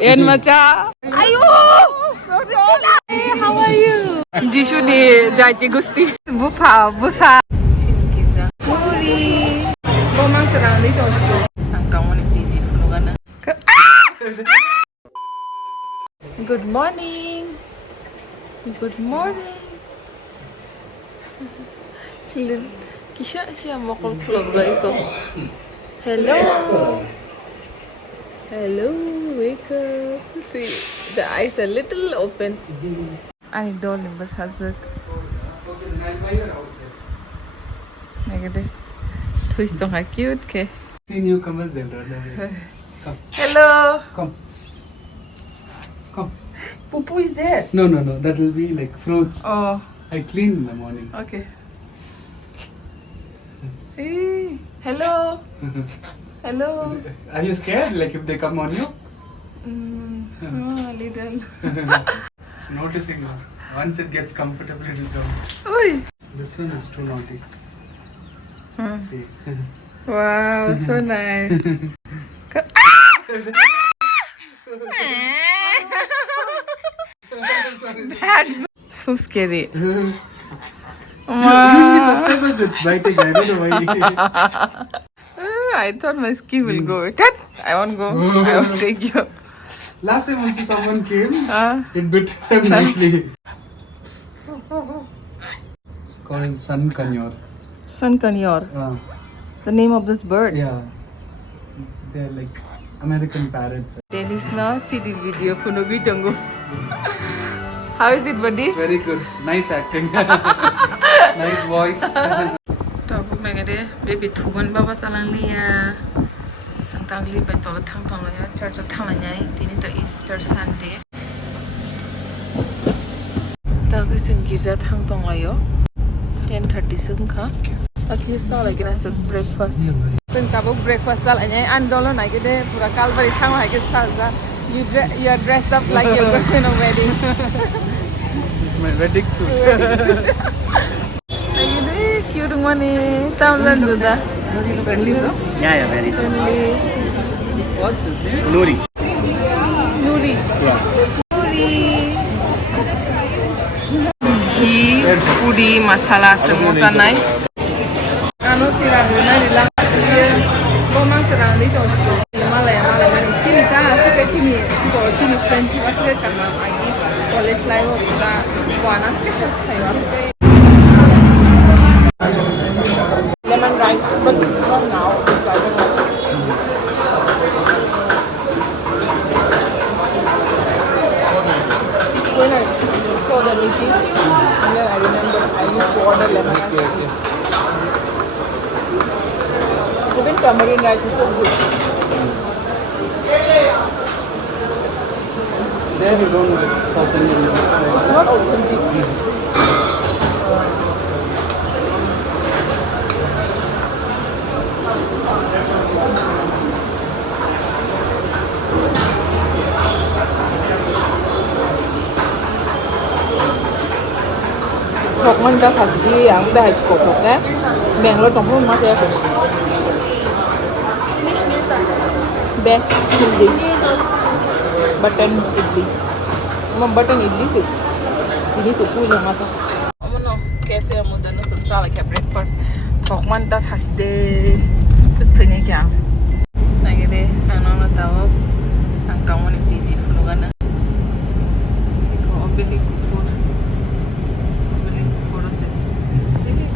En macha. Ayo. Hey, how are you? Jishu ni jati gusti. Bufa, busa. Chinkiza. Muri. Bomang serang di tosu. Angkang mana PG fulugana. Good morning. Good morning. Kisha siya mokol kulog ko. Hello. Hello, wake up. See, the eyes are little open. I don't know, but hazard. Okay, then I'll buy your outside. Negative. Twist on her cute, okay. See newcomers, they'll run away. Come. Hello. Come. Come. Poo is there. No. That will be like fruits. Oh, I cleaned in the morning. okay. Hey, hello. Hello. Are you scared? Like if they come on you? Oh, a little. It's noticing now. Once it gets comfortable, it will come. Oi. This one is too naughty. See. Wow, so nice. Bad. So scary. Usually first time was it's biting. I don't know why. I thought my skin will go. Tat! I won't go. I won't take you. Last time also someone came. It bit them nicely. It's called Sun Kanyor. Sun Kanyor. The name of this bird. Yeah. They're like American parrots. There is no CD video. Punugi Tango. How is it, buddy? It's very good. Nice acting. Nice voice. Tabuk megade baby thuban baba salanglia santangli by tola thang ya church thanganya tini to Easter Sunday tagu sing girja thang yo 10:30 sung kha aki sa like na breakfast sing tabuk breakfast salanya andolo na gede pura kalbari thang ha ke salza you are dressed up like you're going to a wedding. This is my wedding suit. Cute money, thousand do that. Friendly, sir? Yeah, very Friendly. What's his name? Nuri. Nuri. Yeah. Nuri. Ghee, puri, masala, samosa nai. Ano sirang na nilang bomang sirang dito so. Malay mani chini ta asike chini ko chini French asike kana agi college life da wana asike thai lemon rice, but not now. It's like when I saw the meeting, and then I remember I used to order lemon rice. Even tamarind rice is so good. There you don't authentic. It's not authentic. Hộp mình ra sạch đi ăn đại cột hộp đấy bèn lo trong hôm mà sẽ best idli button idli mà button idli sih ini sepuluh yang masak no cafe muda no sensal like breakfast hộp mình ra sạch đi terus tanya kiang lagi deh anak nak tahu angkang mana PG fulugana beli kupon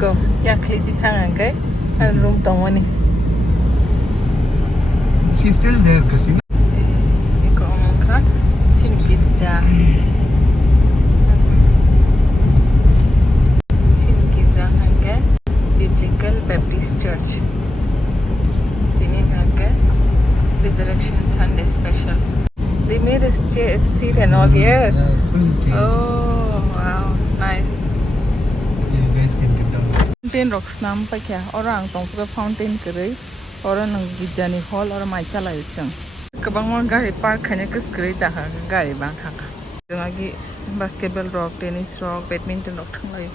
go ya kliti tangan kai an room tawani She's still there, Christina. iko omongka Shingli Jamatia Biblical Baptist Church tini hangke Resurrection Sunday special. They made a seat and all here. Yeah, full changed. Oh wow, nice. You guys can get down. Fountain rocks nam pa kya orang tong ka fountain kare orang nang gijani hall or mai chala chang kabang mo gari park khane kas kare ta ha gari bang ha lagi basketball rock tennis rock badminton rock thang lai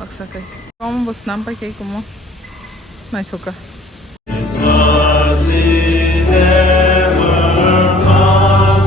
aksa kai tom bus nam pa kai kumo nai choka Was it ever come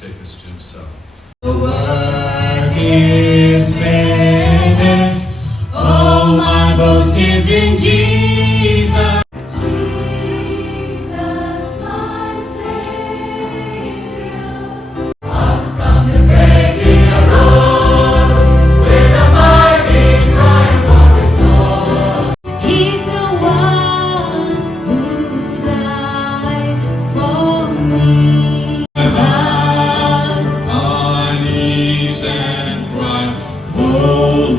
take us to himself. The work is finished. All my boast is in Jesus. Jesus, my Savior. Up from the grave he arose with a mighty triumph of his Lord. He's the one who died for me. On knees and cry, holy.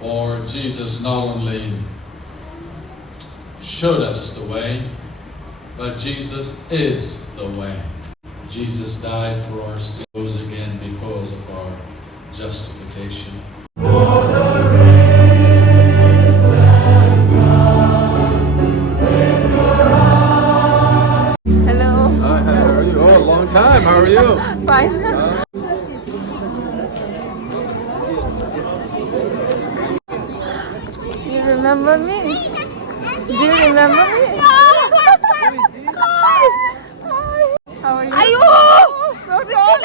For Jesus not only showed us the way, but Jesus is the way. Jesus died for our sins again because of our justification. Hello. Hi, how are you? Oh, long time. How are you? Fine. You remember me? Do you remember me? How are you? So tall.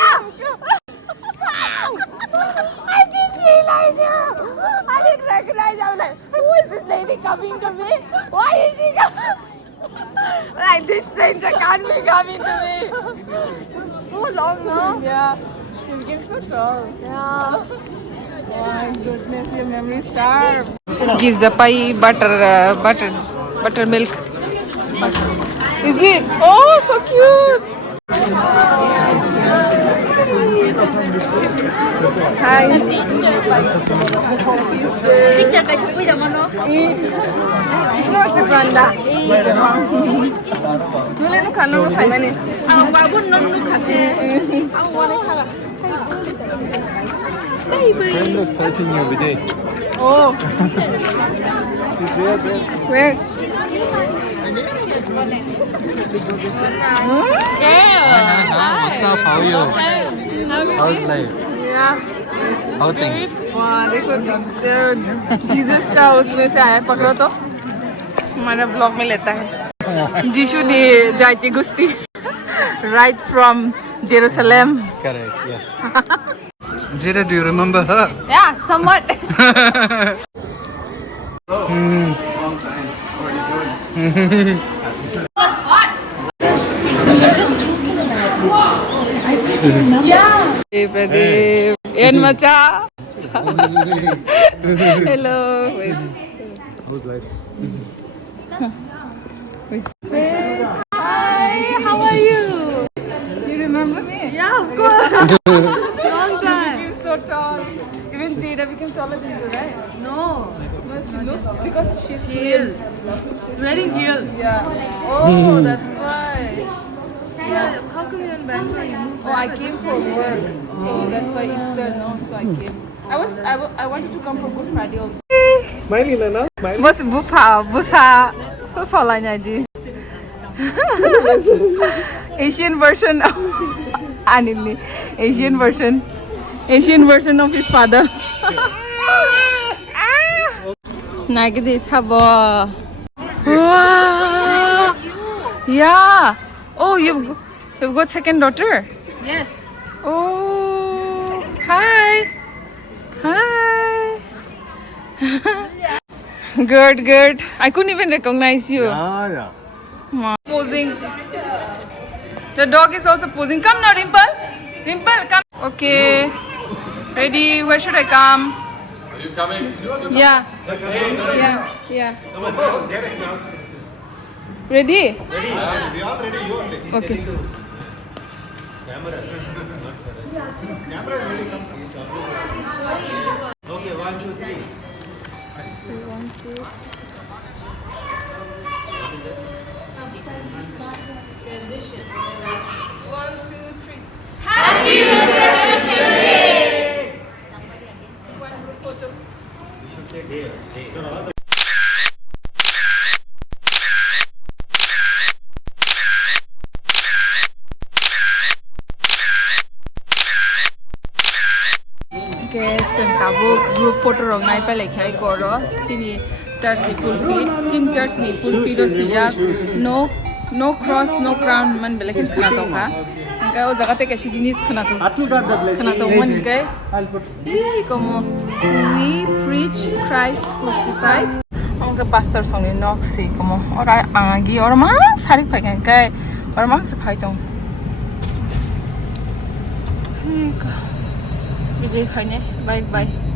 I didn't realize you. I didn't recognize you. I was like, who is this lady coming to me? Why is she coming? Like, this stranger can't be coming to me. So long, no? Yeah. He's getting so tall. Yeah. Oh my goodness, your memory is sharp. Girjapai buttermilk. Is it? Oh, so cute. Hi. Picture kaisa puja mano. No chukanda. Nule no khana no khai mane. Ang babu non nu khase. Ang wale khala. Friend was searching you, Vijay. Oh. Where? What's up? How are you? How's life? Yeah. How things? वाह देखो Jesus का उसमें से आया पकड़ो तो हमारा blog में लेता है जीशु ने जाती गुस्ती right from Jerusalem. Correct, yes. Jira, do you remember her? Yeah, somewhat. Hey, Pradeep. Ian Macha. Hello. Wait. How's life? Hi, how are you? You remember me? Yeah, of course. Long time. You became so tall. Even Jada became taller than you, right? No. She looks because she's healed. She's wearing heels. Yeah. Oh, that's why. Yeah. How come you're in Bangalore? Oh, I came for work. So that's why Easter, no? So I came. I wanted to come for Good Friday also. Smiling, Nana. Smiling. What's busa? So solanya di. Asian version of Anili. Asian version of his father. Like this, habo. Wow. Yeah. Oh, you've got second daughter. Yes. Oh, hi. Good. I couldn't even recognize you. Yeah. Posing. The dog is also posing. Come now, Dimple. Dimple, come. Okay. Ready? Where should I come? Are you coming? Yeah. Ready? Ready? We all ready. You are ready. Okay. Camera is ready. Come. Okay, 1, 2, 3. So 1, 2. Transition. 1, 2, 3. Happy anniversary! One group photo. You should say day. Okay, sentabo group photo rong nai pa lekhai koro sini church ni pulpit chin church ni pulpit o siya no No cross, no crown, man belakin khana to ka. Angka o jaga te kaisi jinis khana to. Atul got the blessing. Khana to mon kai. I'll put. Como we preach Christ crucified. Angka pastor songni nok si como ora angagi ora ma sari phai kai. Ora ma se phai tong. Bijay phai ne. Bye bye.